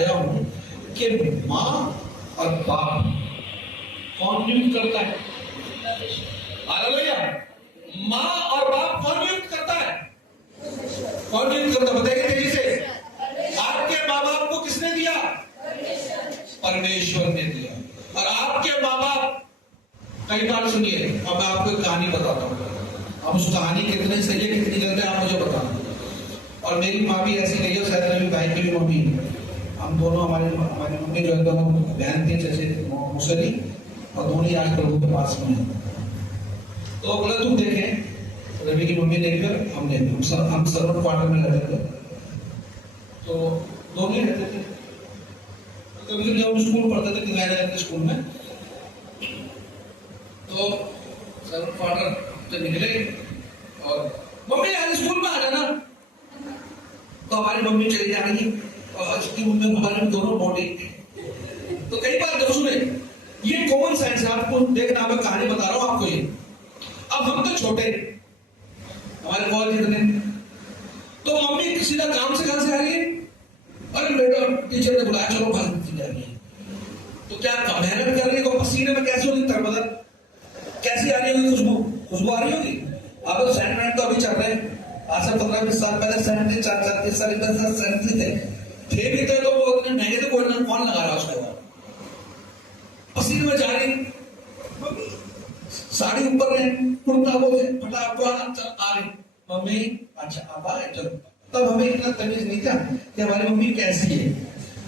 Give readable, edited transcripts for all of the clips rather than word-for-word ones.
आया हूं कि माँ और बाप कौन नियुक्त करता है? हालेलुया। माँ और बाप कौन नियुक्त करता है? कौन नियुक्त करता? बताइए तेजी से। आपके माँ बाप को किसने दिया? परमेश्वर ने दिया। और आपके माँ बाप, कई बार सुनिए, अब मैं आपको एक कहानी बताता हूँ। अब उस कहानी कितनी सही है कितनी गलत है आप मुझे बताना। और मेरी माँ भी ऐसी गई है, शायद मेरी भाई की भी मम्मी, हम दोनों, हमारी मम्मी जो है दोनों बहन थी जैसे मुसली, और दोनों आज प्रभु के पास में है। तो बोले तुम देखें, रवि की मम्मी ने भी हमने भी, हम सर्वंट क्वार्टर में रहते थे, तो दोनों ही रहते थे। कभी जब हम स्कूल पढ़ते थे किराए स्कूल में, तो सर्वंट क्वार्टर से निकले और मम्मी आज स्कूल में आ जाना। तो हमारी मम्मी चली जा रही और उसकी मम्मी हमारी दोनों बॉडी। तो कई बार देखो सुने, ये कॉमन सेंस है, आपको देखना, मैं कहानी बता रहा हूं आपको ये। अब हम तो छोटे, हमारे कॉलेज इतने, तो मम्मी सीधा काम से कहां से आ रही है? अरे बेटा टीचर ने बुलाया, चलो भाग जा रही है। तो क्या मेहनत कर रही है, तो पसीने में कैसे होगी तरबदर, कैसी आ रही होगी खुशबू आ रही होगी। अब सैनिटाइजर तो अभी चल रहे हैं, आज से 15-20 साल पहले सैनिटाइजर 4-4-30 साल सैनिटाइजर थे भी थे, तो वो उतने महंगे थे, कौन लगा रहा उसके बाद। पसीने में जा रही, साड़ी ऊपर में, कुर्ता वो फटाफट आ रही मम्मी, अच्छा अब आए चलो। तब हमें इतना तमीज नहीं था कि हमारी मम्मी कैसी है,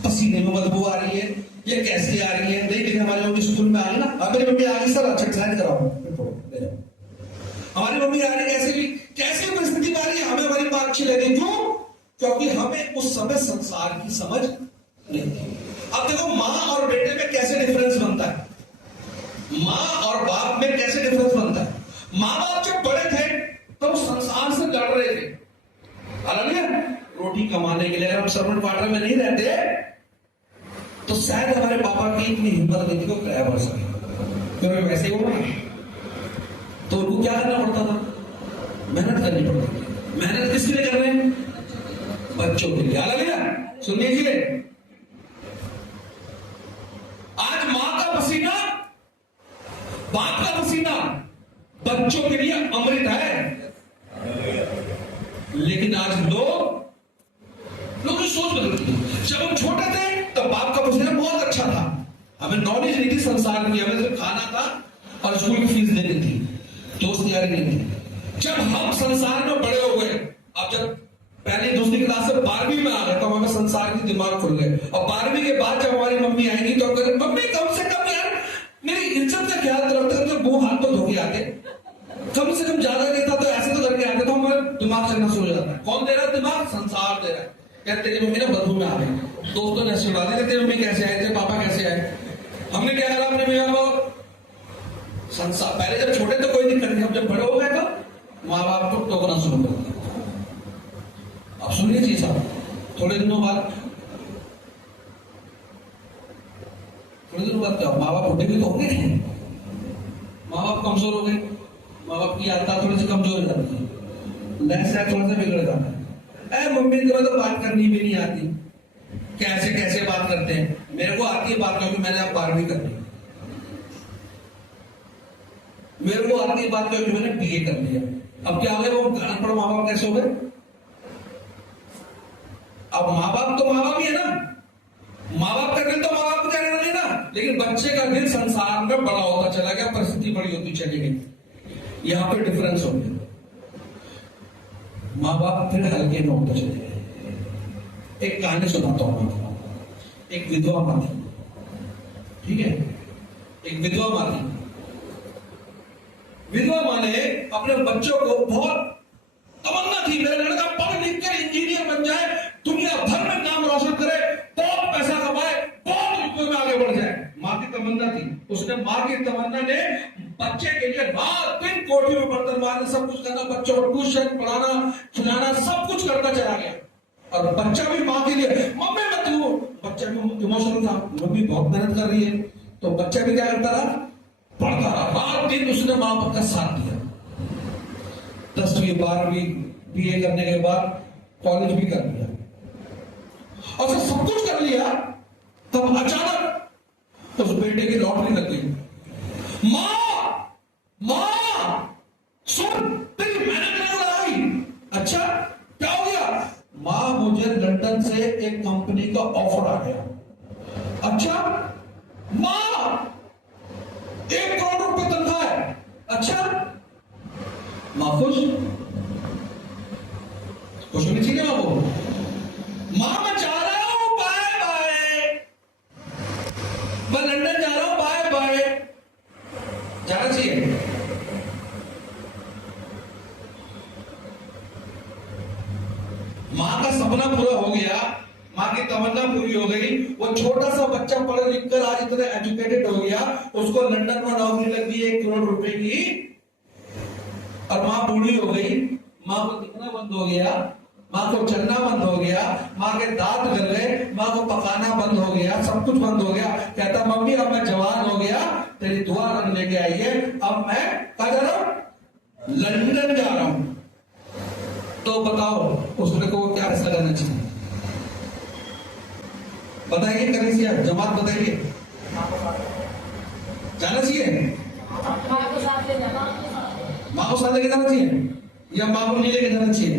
पसीने में बदबू आ रही है, ये कैसी आ रही है। नहीं, लेकिन हमारी मम्मी स्कूल में आ रही ना, मेरी मम्मी आ गई, सर अच्छा साइन कराओ, हमारी मम्मी आ रही कैसे भी, कैसी परिस्थिति आ रही है, हमें हमारी बात अच्छी लगी। क्यों? क्योंकि हमें उस समय संसार की समझ नहीं थी। अब देखो माँ और बेटे में कैसे डिफरेंस बनता है, माँ और बाप में कैसे डिफरेंस बनता है। माँ बाप जब बड़े थे तो संसार से लड़ रहे थे, रोटी कमाने के लिए। अगर हम सर्वेंट क्वार्टर में नहीं रहते तो शायद हमारे पापा की इतनी हिम्मत नहीं थी को क्या बढ़ सके, क्योंकि वैसे ही होगा। तो उनको क्या करना पड़ता था? मेहनत करनी पड़ती थी। मेहनत किसके लिए कर रहे हैं? बच्चों के लिए। हालेलुया। सुनिए, आज मां का पसीना, बाप का पसीना बच्चों के लिए अमृत है। लेकिन आज लोगों की सोच बदल गई। जब हम छोटे थे तब बाप का पसीना बहुत अच्छा था, हमें नॉलेज नहीं थी संसार की, हमें सिर्फ खाना था और स्कूल की फीस देनी थी, दोस्त यारी नहीं थी। जब हम संसार में बड़े हो गए, अब जब पहली दूसरी क्लास से 12वीं में आ गए तो हमें संसार की दिमाग खुल गए। और 12वीं के बाद जब हमारी मम्मी आएंगी तो करें, मम्मी कम से कम यार मेरी इज्जत का ख्याल रखते थे, वो हाथ तो धोके आते, कम से कम ज्यादा नहीं था तो ऐसे तो करके आते, तो हमारा दिमाग चलना शुरू हो जाता है। कौन दे रहा है दिमाग? संसार दे रहा है। क्या तेरी मम्मी ना बदबू में आ गई, दोस्तों ने ऐसे उड़ा दिया, तेरी मम्मी कैसे आए, तेरे पापा कैसे आए। हमने क्या करा अपने भैया को? संसार। पहले जब छोटे तो कोई दिक्कत नहीं, हम जब बड़े हो गए तो माँ बाप को टोकना शुरू कर दिया। अब सुन लीजिए साहब, थोड़े दिनों बाद क्या, माँ बाप बुढ़े भी तो होंगे, माँ बाप कमजोर हो गए, माँ बाप की आदत थोड़ी सी कमजोर हो जाती है, लहजा थोड़ा सा बिगड़ जाता है। मम्मी को तो बात करनी भी नहीं आती, कैसे कैसे बात करते हैं। मेरे को आती है बात, क्योंकि मैंने अब 12वीं कर ली। मेरे को आती है बात क्योंकि मैंने बीए कर लिया। अब क्या हो गया, वो अनपढ़ माँ बाप कैसे हो गए? अब माँ बाप तो माँ बाप ही है ना, माँ बाप का दिल तो माँ बाप का रहना है ना, लेकिन बच्चे का दिल संसार में बड़ा होता चला गया, परिस्थिति बड़ी होती चली गई। यहां पर डिफरेंस हो गया, माँ बाप फिर हल्के में होते चले गए। एक कहानी सुनाता हूं मैं। एक विधवा माँ थी, ठीक है, एक विधवा माँ थी। विधवा माँ ने अपने बच्चों को, बहुत तमन्ना थी मेरा लड़का पढ़ लिख कर इंजीनियर बन जाए, दुनिया भर में नाम रोशन करे, बहुत पैसा कमाए, बहुत रुपये में आगे बढ़ जाए। माँ की तमन्ना थी। उसने, माँ की तमन्ना ने बच्चे के लिए रात दिन कोठी में बर्तन मारना, सब कुछ करना, बच्चों को ट्यूशन पढ़ाना, खिलाना, सब कुछ करता चला गया। और बच्चा भी माँ के लिए, मम्मी मत लो, बच्चा भी इमोशनल था, मम्मी बहुत मेहनत कर रही है, तो बच्चा भी क्या करता रहा, पढ़ता रहा, रात दिन उसने माँ बाप का साथ दिया। 10वीं 12वीं बीए करने के बाद कॉलेज भी कर लिया। और सब कुछ कर लिया, तब अचानक उस बेटे की लॉटरी लग गई। मां सुन, तेरी मेहनत नहीं लगाई। अच्छा क्या हो गया? मां, मुझे लंदन से एक कंपनी का ऑफर आ गया। अच्छा मां, 1 करोड़ रुपए तनख्वाह है। अच्छा मां खुश होनी चाहिए मां को। मां मैं जा रहा हूं, बाय बाय, मैं लंदन जा रहा हूं, बाय बाय, जाना चाहिए। मां का सपना पूरा हो गया, मां की तमन्ना पूरी हो गई। वो छोटा सा बच्चा पढ़ लिख कर आज इतना एजुकेटेड हो गया, उसको लंदन में नौकरी लगी 1 करोड़ रुपए की, और मां बूढ़ी हो गई। मां को दिखना बंद हो गया, मां को चलना बंद हो गया, मां के दांत गल गए, मां को पकाना बंद हो गया, सब कुछ बंद हो गया। कहता मम्मी अब मैं जवान हो गया, तेरी दुआ रंग लेके आई है, अब मैं कहा जा रहा हूं, लंदन जा रहा हूं। तो बताओ उसने को क्या फैसला करना चाहिए? बताइए, करें से जमात बताइए, जाना चाहिए? मां को साथ लेके जाना चाहिए या मां को नहीं लेके जाना चाहिए?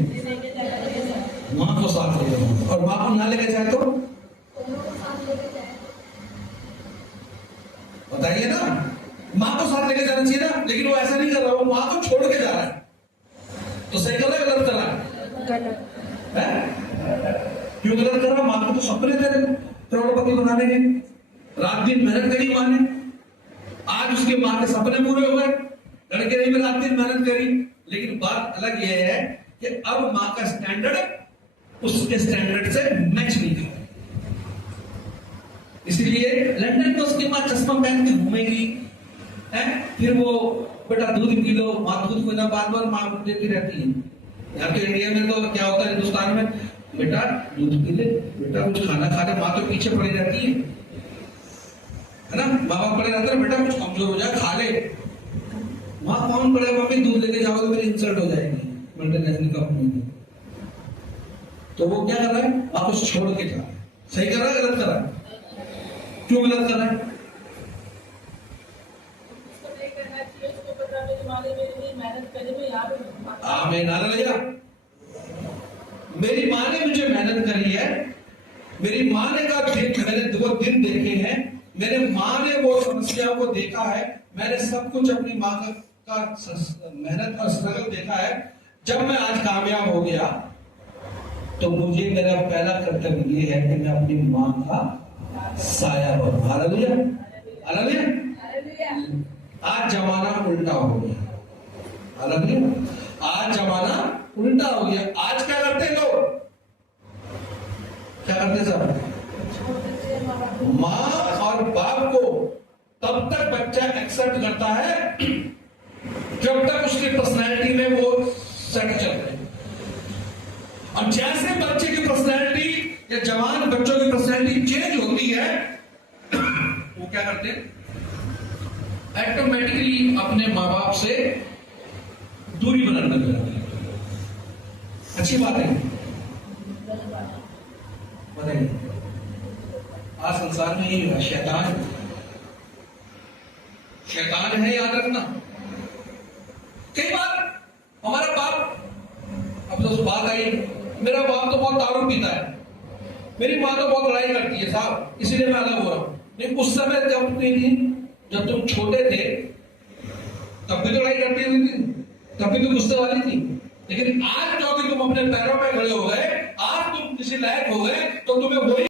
मां को साथ लेके जाना, और मां को ना लेके जाए तो बताइए ना। मां को साथ लेके जाना चाहिए ना, लेकिन वो ऐसा नहीं कर रहा, वो मां को छोड़ के जा रहा है। तो सही कर रहा है, गलत कर रहा है? क्यों गलत कर रहा? मां को तो सपने थे करोड़पति बनाने के, रात दिन मेहनत करी मां ने, आज उसके मां के सपने पूरे हो गए। लड़के ने भी रात दिन मेहनत करी, लेकिन बात अलग यह है कि अब मां का स्टैंडर्ड उसके स्टैंडर्ड से मैच नहीं कर, इसलिए लंदन में उसकी मां चश्मा पहन के घूमेगी, फिर वो बेटा दूध पी लो, मां दूध को ना बार बार मां देती रहती है। यहाँ तो इंडिया में तो क्या होता है, हिंदुस्तान में बेटा दूध पी ले, बेटा कुछ खाना खा ले, मां तो पीछे पड़ी रहती है ना। माँ बाप पड़े रहते हैं, बेटा कुछ कमजोर हो जाए खा ले। मां कौन पड़े, मम्मी दूध लेके जाओगे मेरी इंसल्ट हो जाएगी मल्टीनेशनल कंपनी में। तो वो क्या कर रहा है, आप उस छोड़ के जा रहा है। सही कर रहा है, गलत कर रहा है? क्यों गलत कर रहा है? मेरी माँ ने मुझे मेहनत करी है, मेरी माँ ने कहा मैंने 2 दिन देखे हैं, मेरे माँ ने वो समस्याओं को देखा है, मैंने सब कुछ अपनी माँ का मेहनत और स्ट्रगल देखा है। जब मैं आज कामयाब हो गया तो मुझे मेरा पहला कर्तव्य ये है कि मैं अपनी माँ का साया बनूं। Hallelujah, hallelujah. आज जमाना उल्टा हो गया, हालेलुया। आज जमाना उल्टा हो गया। आज क्या करते लोग, क्या करते सब? माँ और बाप को तब तक बच्चा एक्सेप्ट करता है जब तक उसकी पर्सनैलिटी में वो सेट चल रहे। और जैसे बच्चे की पर्सनैलिटी या जवान बच्चों की पर्सनैलिटी चेंज होती है, वो क्या करते हैं, ऑटोमेटिकली अपने माँ बाप से दूरी बनाने लग जाते हैं। अच्छी बात है, बताइए। आज संसार में ये शैतान है, याद रखना। कई बार हमारा बाप, अब तो बात आई, मेरा बाप तो बहुत दारू पीता है, मेरी माँ तो बहुत लड़ाई करती है साहब, इसीलिए मैं अलग हो रहा हूं। लेकिन उस समय जब तुम छोटे थे तब भी तो लड़ाई करती हुई थी, तब भी तो गुस्से वाली थी। लेकिन आज क्योंकि तुम अपने पैरों पे खड़े हो गए, आज तुम किसी लायक हो गए, तो तुम्हें वही